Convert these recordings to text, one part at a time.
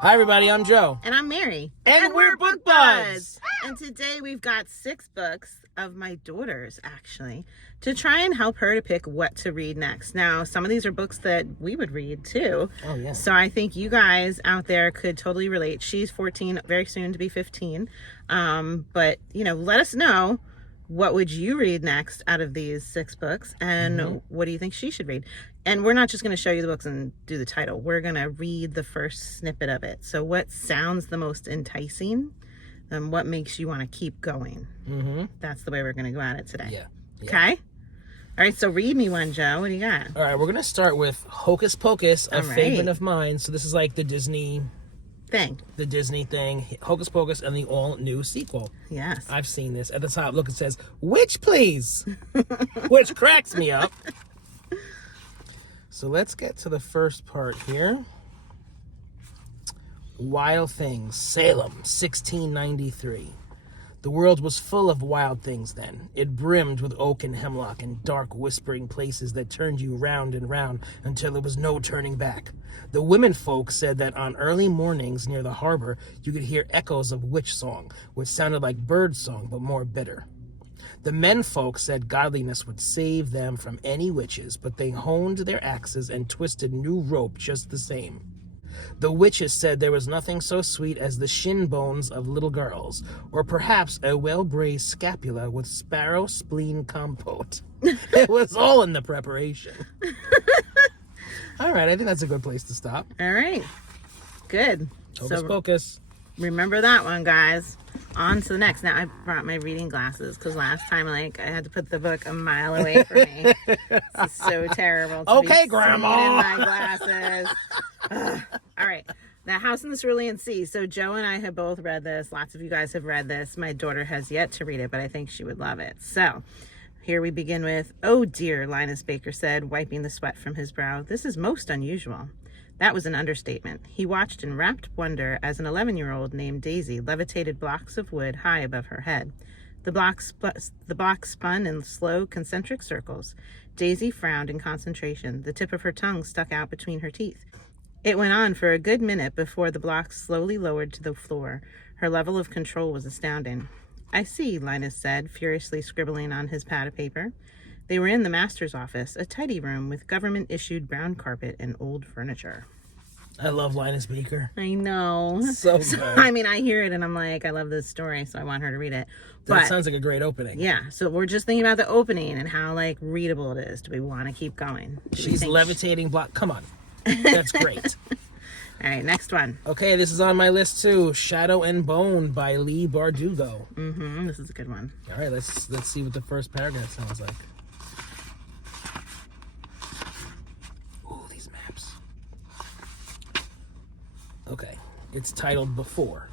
Hi everybody, I'm Joe. And I'm Mary. And we're Book Buds. And today we've got 6 books of my daughter's, actually, to try and help her to pick what to read next. Now, some of these are books that we would read too. Oh, yeah. So I think you guys out there could totally relate. She's 14, very soon to be 15. But, let us know. What would you read next out of these 6 books? And what do you think she should read? And we're not just going to show you the books and do the title. We're going to read the first snippet of it. So what sounds the most enticing and what makes you want to keep going? That's the way we're going to go at it today. Yeah. Okay? All right, so read me one, Joe. What do you got? All right, we're going to start with Hocus Pocus, a favorite of mine. So this is like the Disney thing, Hocus Pocus, and the all-new sequel. Yes. I've seen this. At the top, look, it says, "Witch, please," which cracks me up. So let's get to the first part here. Wild Things, Salem, 1693. The world was full of wild things then. It brimmed with oak and hemlock and dark whispering places that turned you round and round until there was no turning back. The women folk said that on early mornings near the harbor, you could hear echoes of witch song, which sounded like bird song, but more bitter. The men folk said godliness would save them from any witches, but they honed their axes and twisted new rope just the same. The witches said there was nothing so sweet as the shin bones of little girls, or perhaps a well-braised scapula with sparrow spleen compote. It was all in the preparation. All right, I think that's a good place to stop. All right. Good. Hocus Pocus. Remember that one, guys. On to the next. Now, I brought my reading glasses because last time, I had to put the book a mile away from me. This is so terrible. Okay, Grandma. In my glasses. All right. The House in the Cerulean Sea. So Joe and I have both read this. Lots of you guys have read this. My daughter has yet to read it, but I think she would love it. So here we begin with, "Oh dear," Linus Baker said, wiping the sweat from his brow. "This is most unusual." That was an understatement. He watched in rapt wonder as an 11-year-old named Daisy levitated blocks of wood high above her head. The block spun in slow, concentric circles. Daisy frowned in concentration. The tip of her tongue stuck out between her teeth. It went on for a good minute before the blocks slowly lowered to the floor. Her level of control was astounding. "I see," Linus said, furiously scribbling on his pad of paper. They were in the master's office, a tidy room with government-issued brown carpet and old furniture. I love Linus Baker. I know. So good. I hear it and I'm like, I love this story, so I want her to read it. That sounds like a great opening. Yeah, so we're just thinking about the opening and how, readable it is. Do we want to keep going? She's levitating block. Come on. That's great. All right, next one. Okay, this is on my list too. Shadow and Bone by Lee Bardugo. This is a good one. All right, let's see what the first paragraph sounds like. Okay, it's titled Before.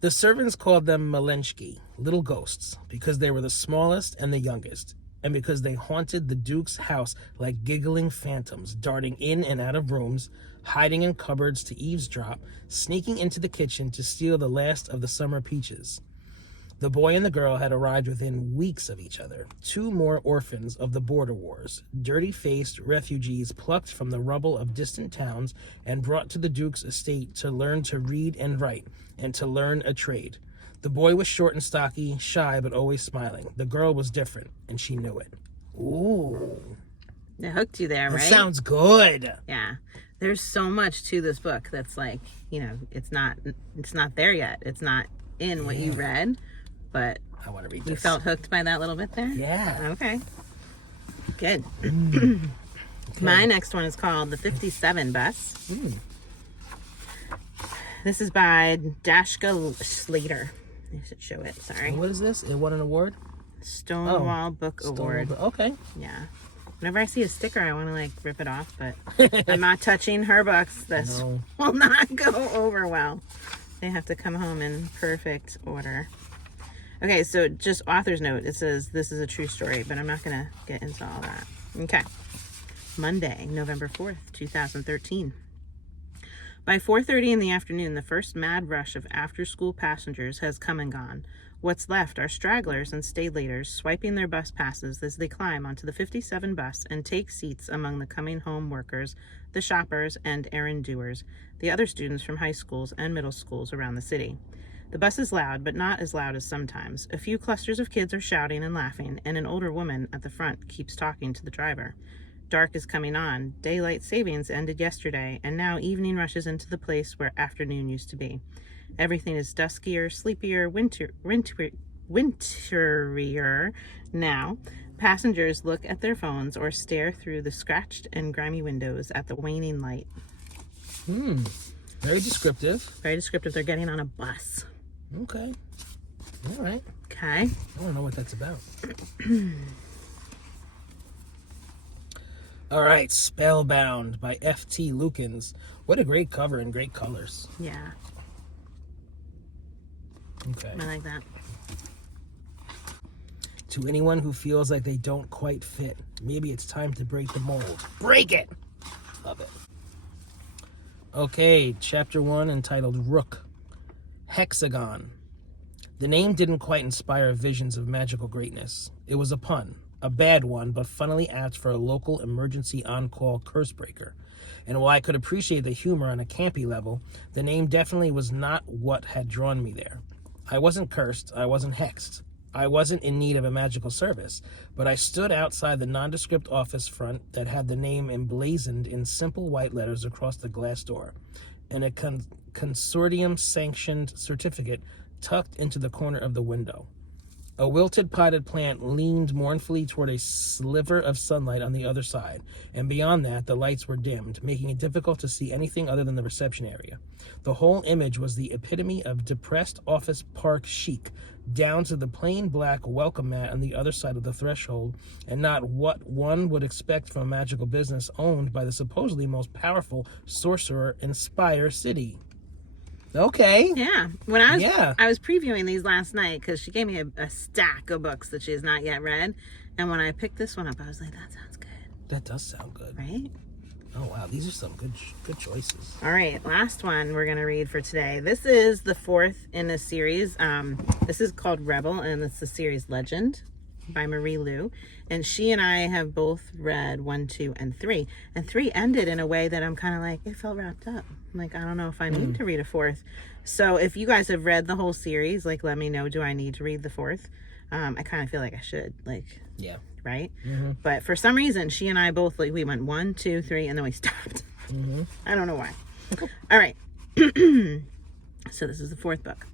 The servants called them Malenchki, little ghosts, because they were the smallest and the youngest, and because they haunted the Duke's house like giggling phantoms, darting in and out of rooms, hiding in cupboards to eavesdrop, sneaking into the kitchen to steal the last of the summer peaches. The boy and the girl had arrived within weeks of each other, 2 more orphans of the border wars, dirty-faced refugees plucked from the rubble of distant towns and brought to the Duke's estate to learn to read and write, and to learn a trade. The boy was short and stocky, shy but always smiling. The girl was different, and she knew it. Ooh. It hooked you there, right? That sounds good. Yeah. There's so much to this book that's it's not there yet. It's not in what you read. But I want to read this. You felt hooked by that little bit there? Yeah. Okay. Good. Okay. My next one is called The 57 Bus. This is by Dashka Slater. I should show it. Sorry. What is this? It won an award? Stonewall Book Award. Okay. Yeah. Whenever I see a sticker, I want to rip it off, but I'm not touching her books. This will not go over well. They have to come home in perfect order. Okay, so just author's note. It says this is a true story, but I'm not going to get into all that. Okay. Monday, November 4th, 2013. By 4:30 in the afternoon, the first mad rush of after-school passengers has come and gone. What's left are stragglers and stay-laters swiping their bus passes as they climb onto the 57 bus and take seats among the coming home workers, the shoppers, and errand-doers, the other students from high schools and middle schools around the city. The bus is loud, but not as loud as sometimes. A few clusters of kids are shouting and laughing, and an older woman at the front keeps talking to the driver. Dark is coming on. Daylight savings ended yesterday, and now evening rushes into the place where afternoon used to be. Everything is duskier, sleepier, winterier now. Passengers look at their phones or stare through the scratched and grimy windows at the waning light. Very descriptive. Very descriptive. They're getting on a bus. Okay. All right. Okay. I don't know what that's about. All right. Spellbound by F.T. Lukens. What a great cover and great colors. Yeah. Okay. I like that. To anyone who feels like they don't quite fit, maybe it's time to break the mold. Break it! Love it. Okay, chapter 1, entitled Rook. Hexagon. The name didn't quite inspire visions of magical greatness. It was a pun. A bad one, but funnily apt for a local emergency on-call cursebreaker. And while I could appreciate the humor on a campy level, the name definitely was not what had drawn me there. I wasn't cursed, I wasn't hexed. I wasn't in need of a magical service, but I stood outside the nondescript office front that had the name emblazoned in simple white letters across the glass door, and a consortium-sanctioned certificate tucked into the corner of the window. A wilted potted plant leaned mournfully toward a sliver of sunlight on the other side, and beyond that, the lights were dimmed, making it difficult to see anything other than the reception area. The whole image was the epitome of depressed office park chic, down to the plain black welcome mat on the other side of the threshold, and not what one would expect from a magical business owned by the supposedly most powerful sorcerer in Spire City. Okay. Yeah. When I was previewing these last night because she gave me a stack of books that she has not yet read, and when I picked this one up, I was like, "That sounds good." That does sound good, right? Oh wow, these are some good choices. All right, last one we're gonna read for today. This is the fourth in a series. This is called Rebel, and it's the series Legend by Marie Lu. And she and I have both read 1, 2, and 3. And 3 ended in a way that I'm kind of like, it felt wrapped up. I'm like, I don't know if I need to read a fourth. So if you guys have read the whole series, like, let me know, do I need to read the fourth? I kind of feel like I should, like, yeah, right? Mm-hmm. But for some reason, she and I both, like, we went 1, 2, 3, and then we stopped. Mm-hmm. I don't know why. All right. So this is the fourth book.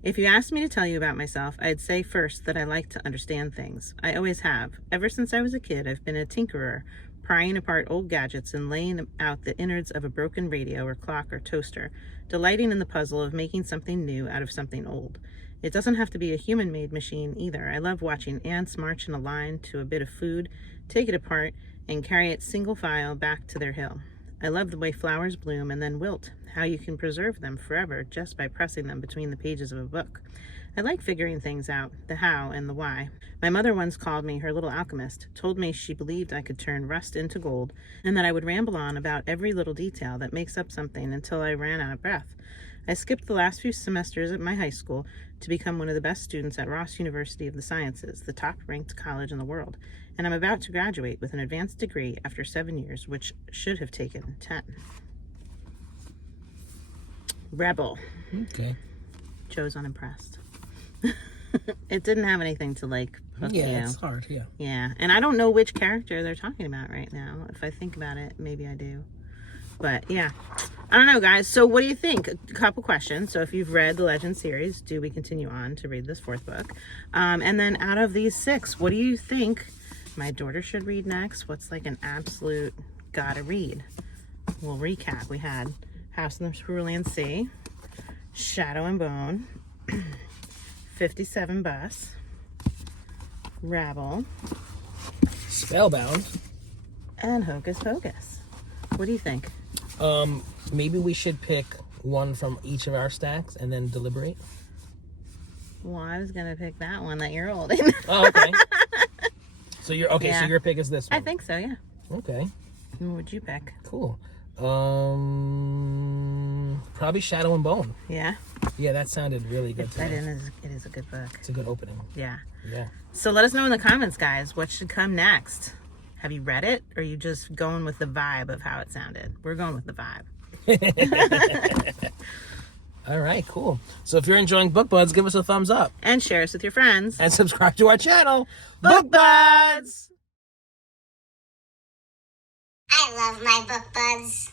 If you asked me to tell you about myself, I'd say first that I like to understand things. I always have. Ever since I was a kid, I've been a tinkerer, prying apart old gadgets and laying out the innards of a broken radio or clock or toaster, delighting in the puzzle of making something new out of something old. It doesn't have to be a human-made machine either. I love watching ants march in a line to a bit of food, take it apart, and carry it single file back to their hill. I love the way flowers bloom and then wilt, how you can preserve them forever just by pressing them between the pages of a book. I like figuring things out, the how and the why. My mother once called me her little alchemist, told me she believed I could turn rust into gold, and that I would ramble on about every little detail that makes up something until I ran out of breath. I skipped the last few semesters at my high school to become one of the best students at Ross University of the Sciences, the top-ranked college in the world, and I'm about to graduate with an advanced degree after 7 years, which should have taken 10. Rebel. Okay. Joe's unimpressed. It didn't have anything to, like, hook you. Yeah, it's hard, yeah. Yeah, and I don't know which character they're talking about right now. If I think about it, maybe I do. But, yeah. I don't know, guys. So what do you think? A couple questions. So if you've read the Legend series, do we continue on to read this fourth book? And then out of these 6, what do you think my daughter should read next? What's like an absolute gotta read? We'll recap. We had House in the Cerulean Sea, Shadow and Bone, 57 Bus, Rabble, Spellbound, and Hocus Pocus. What do you think? Maybe we should pick one from each of our stacks and then deliberate. Well, I was gonna pick that one that you're holding. Oh, okay. So you're okay. Yeah. So your pick is this one. I think so. Yeah. Okay. What would you pick? Cool. Probably Shadow and Bone. Yeah. Yeah, that sounded really good to me. It is a good book. It's a good opening. Yeah. Yeah. So let us know in the comments, guys, what should come next. Have you read it, or are you just going with the vibe of how it sounded? We're going with the vibe. All right, cool. So if you're enjoying Book Buds, give us a thumbs up. And share us with your friends. And subscribe to our channel, Book Buds! I love my book buds.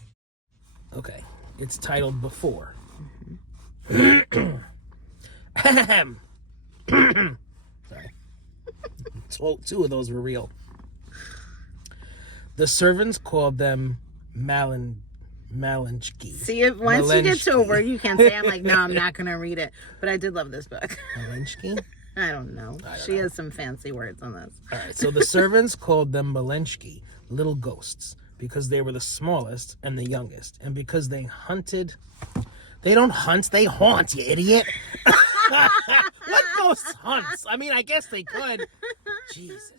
Okay, it's titled Before. Sorry. Two of those were real. The servants called them Malinchki. See, if once you get to a word you can't say, I'm like, no, I'm not going to read it. But I did love this book. Malinchki? I don't know. She has some fancy words on this. All right, so the servants called them Malinchki, little ghosts, because they were the smallest and the youngest, and because they hunted. They don't hunt, they haunt, you idiot. What ghost hunts? I mean, I guess they could. Jesus.